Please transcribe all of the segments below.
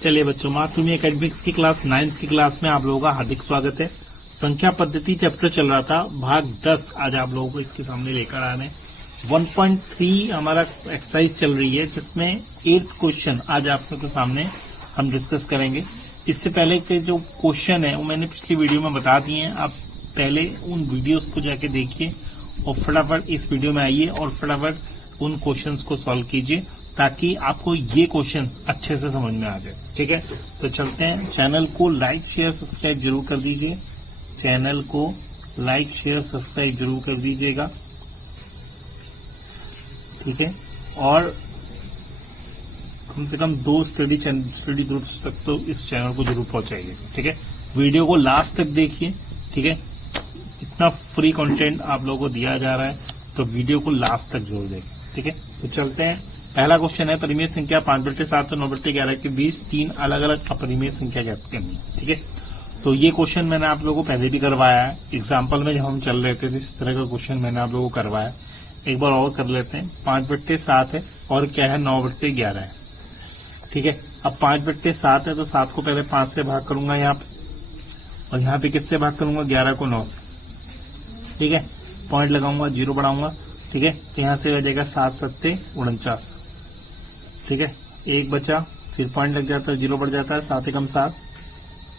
चलिए बच्चों, मातृभूमि एकेडमिक्स की क्लास 9th की क्लास में आप लोगों का हार्दिक स्वागत है। संख्या पद्धति चैप्टर चल रहा था, भाग 10 आज आप लोगों को इसके सामने लेकर आ रहे हैं। 1.3 हमारा एक्सरसाइज चल रही है, जिसमें 8th क्वेश्चन आज आपके सामने हम डिस्कस करेंगे। इससे पहले के जो क्वेश्चन है वो मैंने पिछली वीडियो में बता दिए हैं। आप पहले उन वीडियोस को जाके देखिए और फटाफट इस वीडियो में आइए और फटाफट उन क्वेश्चंस को सॉल्व कीजिए, ताकि आपको ये क्वेश्चन अच्छे से समझ में आ जाए। ठीक है, तो चलते हैं। चैनल को लाइक शेयर सब्सक्राइब जरूर कर दीजिए। चैनल को लाइक शेयर सब्सक्राइब जरूर कर दीजिएगा। ठीक है, और कम से कम 2 स्टडी ग्रुप्स तक तो इस चैनल को जरूर पहुंचाइए। ठीक है, वीडियो को लास्ट तक देखिए। ठीक है, इतना फ्री कंटेंट आप लोगों को दिया जा रहा है, तो वीडियो को लास्ट तक जरूर देखें। ठीक है, तो चलते हैं। पहला क्वेश्चन है, परिमेय संख्या 5/7 और 9/11 के बीच 3 अलग अलग अपरिमेय संख्या ज्ञात करनी। ठीक है, तो ये क्वेश्चन मैंने आप लोगों को पहले भी करवाया है एग्जाम्पल में, जब हम चल रहे थे इस तरह का क्वेश्चन मैंने आप लोगों को करवाया। एक बार और कर लेते हैं। 5/7 है और क्या है 9/11 है। ठीक है, अब 5/7 है तो 7 को पहले 5 से भाग करूंगा यहाँ पे, और यहाँ पे किससे भाग करूंगा 11 को 9 से। ठीक है, पॉइंट लगाऊंगा, 0 बढ़ाऊंगा। ठीक है, तो यहाँ से हो जाएगा 7 7 49। ठीक है, 1 बचा, फिर पॉइंट लग जाता है, 0 बढ़ जाता है, 7 एकम 7,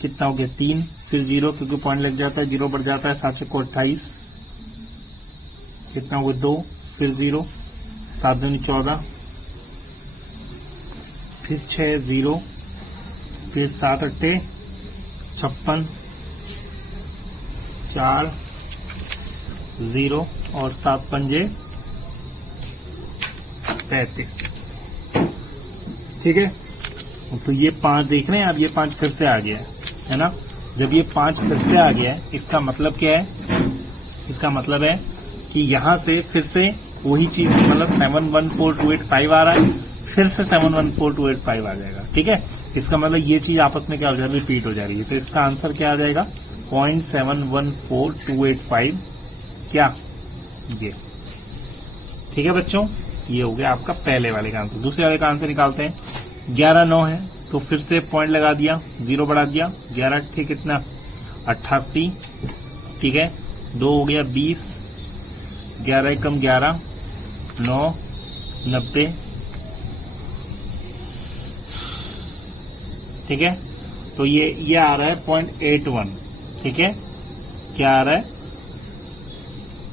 कितना हो गया 3, फिर 0 क्योंकि पॉइंट लग जाता है, 0 बढ़ जाता है, 7 को 28, कितना हो गया 2, फिर 0, 7 दूनी 14, फिर 6 0, फिर 7 8 56, 4 0 और 7 पंजे 35। ठीक है, तो ये 5 देख रहे हैं आप, ये 5 फिर से आ गया है ना। जब ये 5 फिर से आ गया है, इसका मतलब क्या है? इसका मतलब है कि यहां से फिर से वही चीज, मतलब 714285 आ रहा है, फिर से 714285 आ जाएगा। ठीक है, इसका मतलब ये चीज आपस में क्या हो जाएगी, रिपीट हो जा रही है। तो इसका आंसर क्या आ जाएगा 0.714285, क्या ये। ठीक है बच्चों, ये हो गया आपका पहले वाले का आंसर। दूसरे वाले का आंसर निकालते हैं। 11 9 है तो फिर से पॉइंट लगा दिया, 0 बढ़ा दिया, 11 थे कितना 88। ठीक है, 2 हो गया 20, 11 एकम 11, 9 90। ठीक है, तो ये आ रहा है 0.81। ठीक है, क्या आ रहा है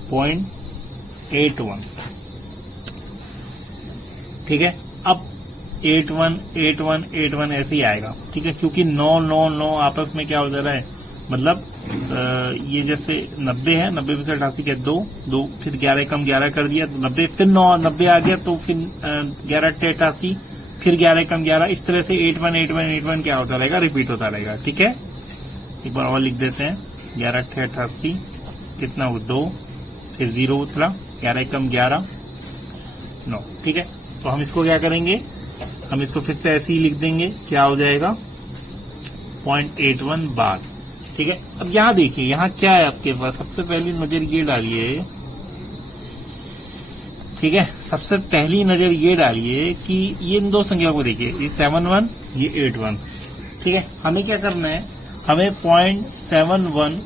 0.81। ठीक है, अब 81 ऐसे ही आएगा। ठीक है, क्योंकि 9 9 9 आपस में क्या हो जा रहा है, मतलब ये जैसे 90 है, 90 में से 88 के 2 2, फिर 11 कम 11 कर दिया तो 90, फिर 9 90 आ गया, तो फिर 11 88, फिर 11 कम 11, इस तरह से 81 क्या होता रहेगा, रिपीट होता रहेगा। ठीक है, एक बार और लिख देते हैं। 11 88, कितना हो 2, फिर 0 उतरा, 11 कम 11 9। ठीक है, तो हम इसको क्या करेंगे, हम इसको फिर से ऐसे ही लिख देंगे, क्या हो जाएगा 0.81 बार। ठीक है, अब यहाँ देखिए, यहाँ क्या है आपके पास, सबसे पहली नजर ये डालिए। ठीक है, सबसे पहली नजर ये डालिए कि ये इन 2 संख्या को देखिए, ये 71 ये 81। ठीक है, हमें क्या करना है, हमें 0.71,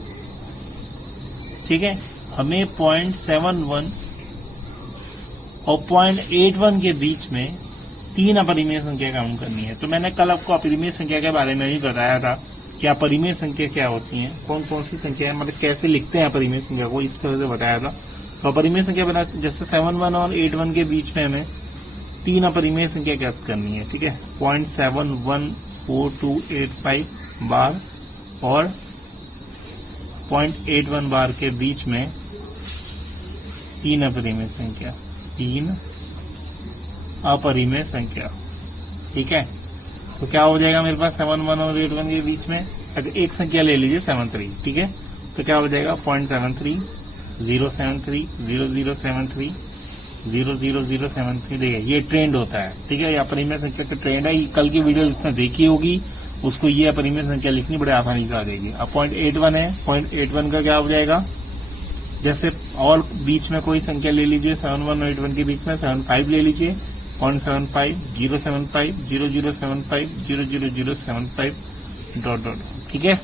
ठीक है, हमें 0.71 और 0.81 के बीच में 3 अपरिमेय संख्या काउंट करनी है। तो मैंने कल आपको अपरिमेय संख्या के बारे में भी बताया था कि अपरिमेय संख्या क्या होती है, कौन कौन सी संख्या है, मतलब कैसे लिखते हैं अपरिमेय संख्या को, इस तरह से बताया था। तो अपरिमेय संख्या बना, जैसे 71 और 81 के बीच में हमें 3 अपरिमेय संख्या ज्ञात करनी है। ठीक है, 0.714285 बार और 0.81 बार के बीच में 3 अपरिमेय संख्या, 3 अपरिमेय संख्या। ठीक है, तो क्या हो जाएगा मेरे पास 71 और 81 के बीच में, अगर एक संख्या ले लीजिए 73। ठीक है, तो क्या हो जाएगा 0.73 073 0073 00073। देखिए ये ट्रेंड होता है। ठीक है, ये अपरिमेय संख्या का ट्रेंड है। कल की वीडियो जिसने देखी होगी उसको ये अपरिमेय संख्या लिखनी बड़े आसानी से आ जाएगी। अब 0.81 है, 0.81 का क्या हो जाएगा, जैसे और बीच में कोई संख्या ले लीजिए, 71 और 81 के बीच में 75 ले लीजिए, 0.75 075 0075 00075 डॉट डॉट, ठीक है।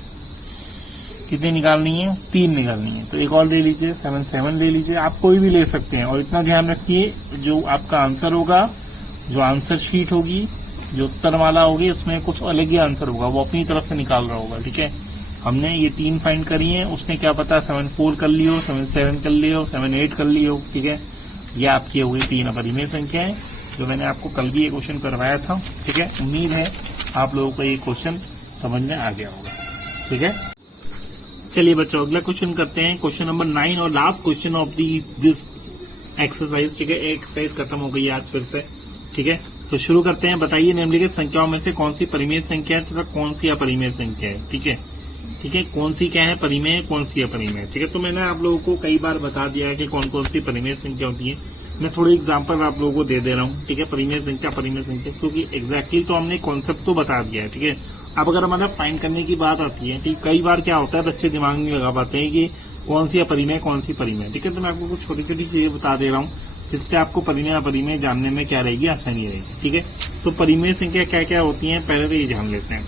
कितनी निकालनी है? 3 निकालनी है। तो एक और ले लीजिए, 77 ले लीजिए, आप कोई भी ले सकते हैं। और इतना ध्यान रखिए, जो आपका आंसर होगा, जो आंसर शीट होगी, जो उत्तर माला होगी, उसमें कुछ अलग ही आंसर होगा, वो अपनी तरफ से निकाल रहा होगा, ठीक है। हमने ये 3 फाइंड करी है, उसने क्या पता 74 कर लियो, 77 कर लियो, 78 कर लियो, ठीक है। ये आपकी हो गई 3 अपरिमेय संख्याएं, जो मैंने आपको कल भी ये क्वेश्चन करवाया था, ठीक है। उम्मीद है आप लोगों को ये क्वेश्चन समझ में आ गया होगा, ठीक है। चलिए बच्चों, अगला क्वेश्चन करते हैं, क्वेश्चन नंबर 9 और last question of this exercise, ठीक है। एक्सरसाइज खत्म हो गई आज फिर से, ठीक है। तो शुरू करते हैं। बताइए निम्नलिखित संख्याओं में से कौन सी परिमेय संख्या है तथा कौन सी अपरिमेय संख्या है, ठीक है। ठीक है, कौन सी क्या है परिमेय, कौन सी अपरिमेय, ठीक है। तो मैंने आप लोगों को कई बार बता दिया है कि कौन कौन सी परिमेय संख्या होती है। मैं थोड़े एग्जाम्पल आप लोगों को दे दे रहा हूँ, ठीक है। परिमेय संख्या, अपरिमेय संख्या, क्योंकि एग्जैक्टली तो हमने कॉन्सेप्ट तो बता दिया है, ठीक है। अब अगर हमारा फाइंड करने की बात आती है, ठीक, कई बार क्या होता है बच्चे दिमाग नहीं लगा पाते हैं कि कौन सी अपरिमेय, कौन सी परिमेय, ठीक है। तो मैं आपको कुछ छोटी छोटी चीजें बता दे रहा हूँ, जिससे आपको परिमेय अपरिमेय जानने में क्या रहेगी, आसानी रहेगी, ठीक है। तो परिमेय संख्या क्या क्या होती है, पहले तो ये जान लेते हैं।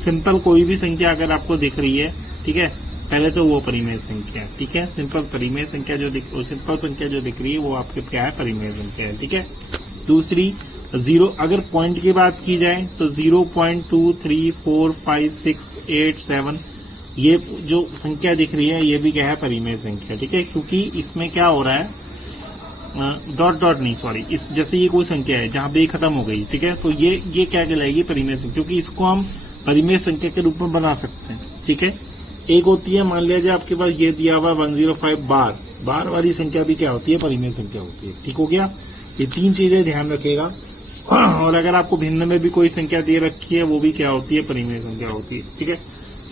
सिंपल कोई भी संख्या अगर आपको दिख रही है, ठीक है, पहले तो वो परिमेय संख्या, ठीक है। सिंपल परिमेय संख्या सिंपल संख्या जो दिख रही है वो आपके क्या है, परिमेय संख्या है, ठीक है। दूसरी, जीरो, अगर पॉइंट की बात की जाए तो 0.2 3 4 5 6 8 7 ये जो संख्या दिख रही है ये भी क्या है, परिमेय संख्या, ठीक है। क्योंकि इसमें क्या हो रहा है, डॉट डॉट नहीं, सॉरी, इस जैसे ये कोई संख्या है जहां पे खत्म हो गई, ठीक है, तो ये क्या कहलाएगी, परिमेय संख्या, क्योंकि इसको हम परिमेय संख्या के रूप में बना सकते हैं, ठीक है। एक होती है, मान लीजिए आपके पास ये दिया हुआ 105 बार वाली संख्या भी क्या होती है, परिमेय संख्या होती है, ठीक हो गया। ये 3 चीजें ध्यान रखिएगा। और अगर आपको भिन्न में भी कोई संख्या दे रखी है वो भी क्या होती है, परिमेय संख्या होती है, ठीक है।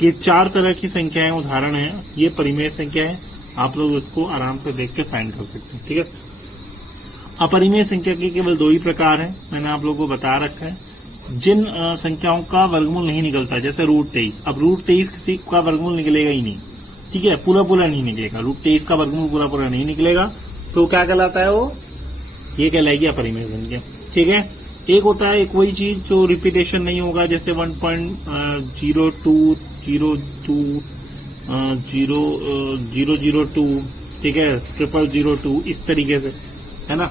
ये 4 तरह की संख्याएं उदाहरण है, ये परिमेय संख्या है, आप लोग इसको आराम से देख के फाइंड कर सकते हैं, ठीक है। अपरिमेय संख्या के केवल 2 ही प्रकार हैं, मैंने आप लोगों को बता रखा है। जिन संख्याओं का वर्गमूल नहीं निकलता, जैसे √23, अब √23 किसी का वर्गमूल निकलेगा ही नहीं, ठीक है, पूरा नहीं निकलेगा, √23 का वर्गमूल पूरा नहीं निकलेगा, तो क्या कहलाता है वो, ये कहलाएगी अपरिमेय संख्या, ठीक है। एक होता है एक वही चीज जो रिपीटेशन नहीं होगा, जैसे 1.02 002 ठीक है, 0002 इस तरीके से, है ना,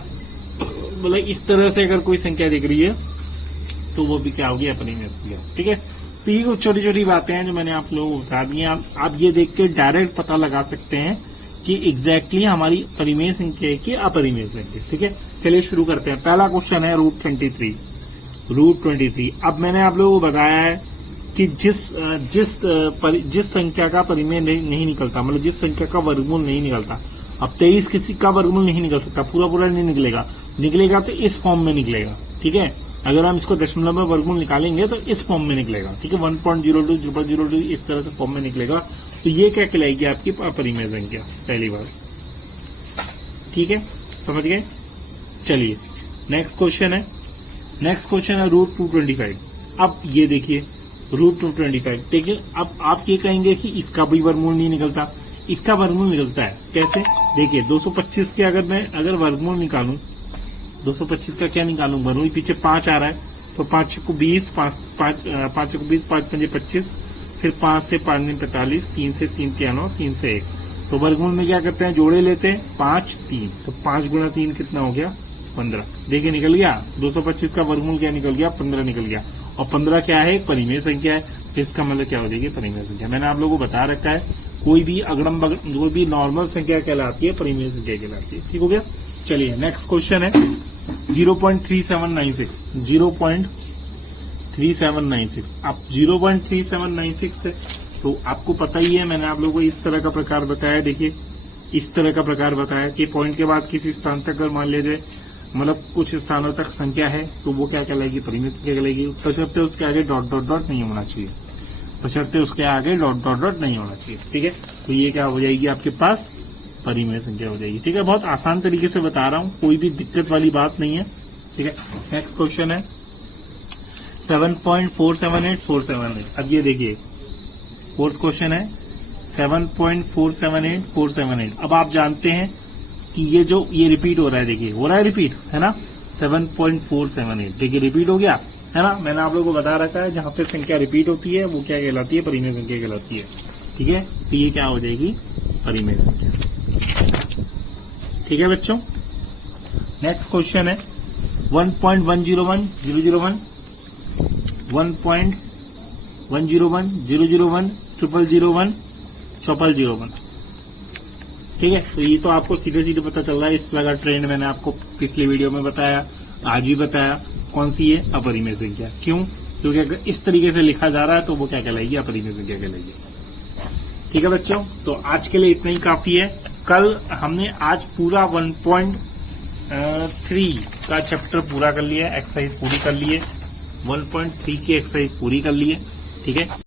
मतलब इस तरह से अगर कोई संख्या दिख रही है तो वो भी क्या होगी, अपरिमेय संख्या, ठीक है। तो ये कुछ छोटी छोटी बातें हैं जो मैंने आप लोगों को बता दी हैं। आप ये देख के डायरेक्ट पता लगा सकते हैं कि एग्जैक्टली हमारी परिमेय संख्या है कि अपरिमेय संख्या, ठीक है। चलिए शुरू करते हैं। पहला क्वेश्चन है √23। अब मैंने आप लोगों को बताया है कि जिस संख्या का परिमेय नहीं निकलता, मतलब जिस संख्या का वर्गमूल नहीं निकलता, अब 23 किसी का वर्गमूल नहीं निकल सकता, पूरा नहीं निकलेगा तो इस फॉर्म में निकलेगा, ठीक है। अगर हम इसको दशमलव में वर्गमूल निकालेंगे तो इस फॉर्म में निकलेगा, ठीक है, 1.02 0.02 इस तरह से फॉर्म में निकलेगा। तो ये क्या कहलाएगी, आपकी अपरिमेय संख्या, पहली बार, ठीक है, समझ गए। चलिए नेक्स्ट क्वेश्चन है √225। अब ये देखिए √225, देखिए अब आप ये कहेंगे कि इसका भी वर्गमूल नहीं निकलता, इसका वर्गमूल निकलता है कैसे, देखिए 225 के अगर वर्गमूल निकालूं, 225 का क्या निकालूं, वर्गमूल, पीछे 5 आ रहा है, तो 5 को 20, 5 को 20, 5 5 25, फिर 5 से 5 45, 3 से 3 9, 3 से 1, तो वर्गमूल में क्या करते हैं, जोड़े लेते हैं, 5 3, तो 5 गुणा 3 कितना हो गया, 15। देखिए निकल गया, 225 का वर्गमूल क्या निकल गया, 15 निकल गया, और 15 क्या है, परिमेय संख्या है, तो इसका मतलब क्या हो जाएगी, परिमेय संख्या। मैंने आप लोगों को बता रखा है, कोई भी कोई भी नॉर्मल संख्या कहलाती है, परिमेय संख्या कहलाती है, ठीक हो गया। चलिए नेक्स्ट क्वेश्चन है 0.3796। 0.3796, अब 0.3796 है तो आपको पता ही है, मैंने आप लोगों को इस तरह का प्रकार बताया, देखिए इस तरह का प्रकार बताया कि पॉइंट के बाद किसी स्थान तक अगर मान लीजिए, मतलब कुछ स्थानों तक संख्या है तो वो क्या कहलाएगी, परिमेय संख्या कहलाएगी, बशर्ते उसके आगे डॉट नहीं होना चाहिए, बशर्ते उसके आगे डॉट नहीं होना चाहिए, ठीक है। तो ये क्या हो जाएगी, आपके पास परिमेय संख्या हो जाएगी, ठीक है। बहुत आसान तरीके से बता रहा हूँ, कोई भी दिक्कत वाली बात नहीं है, ठीक है। नेक्स्ट क्वेश्चन है 7.478478। अब ये देखिए फोर्थ क्वेश्चन है 7.478478। अब आप जानते हैं कि ये रिपीट हो रहा है, देखिए हो रहा है रिपीट, है ना, 7.478। देखिए रिपीट हो गया है ना, मैंने आप लोगों को बता रखा है जहां पे संख्या रिपीट होती है वो क्या कहलाती है, परिमेय संख्या कहलाती है। ठीक है, तो ये क्या हो जाएगी, परिमेय संख्या। ठीक है बच्चों, नेक्स्ट क्वेश्चन है 1.101 001 1.101 001 001 001। ठीक है, तो ये तो आपको सीधे सीधे पता चल रहा है, इस लगा ट्रेंड मैंने आपको पिछली वीडियो में बताया, आज भी बताया, कौन सी है, अपरिमेय संख्या। क्यों, क्योंकि अगर इस तरीके से लिखा जा रहा है तो वो क्या कहलाएगी, अपरिमेय संख्या कहलाएगी। ठीक है बच्चों, तो आज के लिए इतना ही काफी है। कल हमने आज पूरा 1.3 का चैप्टर पूरा कर लिया, एक्सरसाइज पूरी कर लिए, 1.3 की एक्सरसाइज पूरी कर लिए। ठीक है।